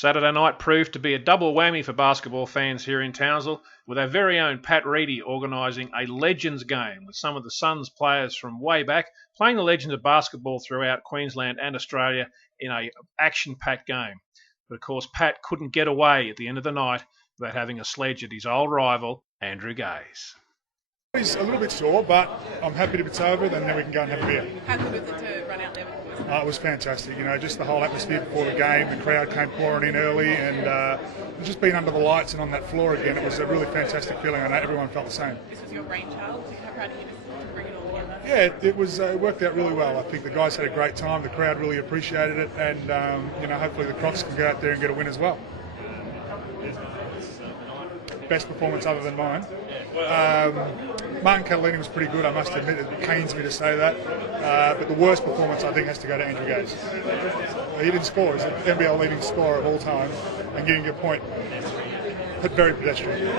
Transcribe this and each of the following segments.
Saturday night proved to be a double whammy for basketball fans here in Townsville, with our very own Pat Reedy organising a Legends game with some of the Suns players from way back playing the legends of basketball throughout Queensland and Australia in a action-packed game. But of course, Pat couldn't get away at the end of the night without having a sledge at his old rival, Andrew Gaze. He's a little bit sore, but I'm happy if it's over, then we can go and have a beer. How good was it to run out there with the boys? It was fantastic, just the whole atmosphere before the game. The crowd came pouring in early, and just being under the lights and on that floor again, it was a really fantastic feeling. I know everyone felt the same. This was your brainchild. How proud of you to bring it all together? Yeah, it worked out really well. I think the guys had a great time. The crowd really appreciated it, and hopefully the Crocs can go out there and get a win as well. Best performance other than mine. Martin Catalini was pretty good, I must admit. It pains me to say that. But the worst performance, I think, has to go to Andrew Gaze. He didn't score. He's the NBL leading scorer of all time, and getting a point, but very pedestrian.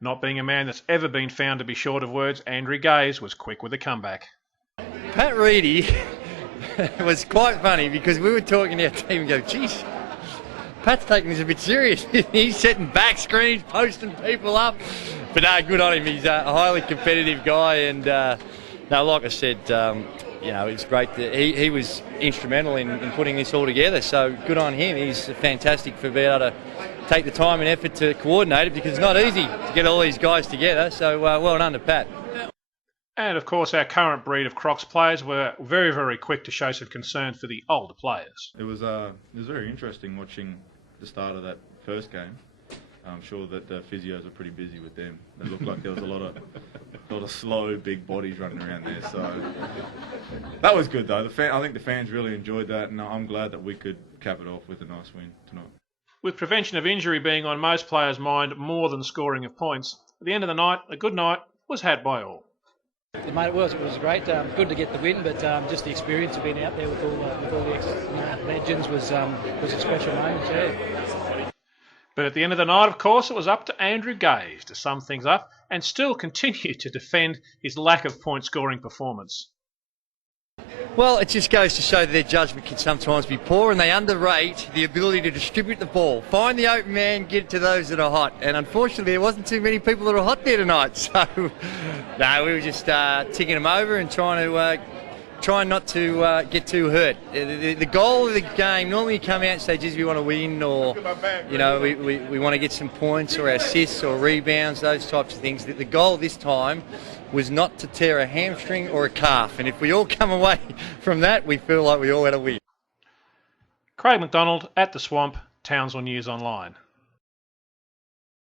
Not being a man that's ever been found to be short of words, Andrew Gaze was quick with a comeback. Pat Reedy was quite funny because we were talking to our team and go, geez, Pat's taking this a bit serious. He's setting back screens, posting people up. But no, good on him. He's a highly competitive guy, and like I said, it's great that he was instrumental in putting this all together. So good on him. He's fantastic for being able to take the time and effort to coordinate it, because it's not easy to get all these guys together. So well done to Pat. And of course, our current breed of Crocs players were very, very quick to show some concern for the older players. It was very interesting watching the start of that first game. I'm sure that the physios are pretty busy with them. It looked like there was a lot of slow, big bodies running around there. So that was good, though. I think the fans really enjoyed that, and I'm glad that we could cap it off with a nice win tonight. With prevention of injury being on most players' mind more than scoring of points, at the end of the night, a good night was had by all. Mate, it was great. Good to get the win, but just the experience of being out there with all the legends was a special moment. Yeah. But at the end of the night, of course, it was up to Andrew Gaze to sum things up and still continue to defend his lack of point-scoring performance. Well, it just goes to show that their judgment can sometimes be poor, and they underrate the ability to distribute the ball. Find the open man, get it to those that are hot. And unfortunately, there wasn't too many people that were hot there tonight. So, no, we were just ticking them over and trying not to get too hurt. The goal of the game, normally you come out and say, geez, we want to win, or, we want to get some points or assists or rebounds, those types of things. The goal this time was not to tear a hamstring or a calf. And if we all come away from that, we feel like we all had a win. Craig McDonald at the Swamp, Townsville News Online.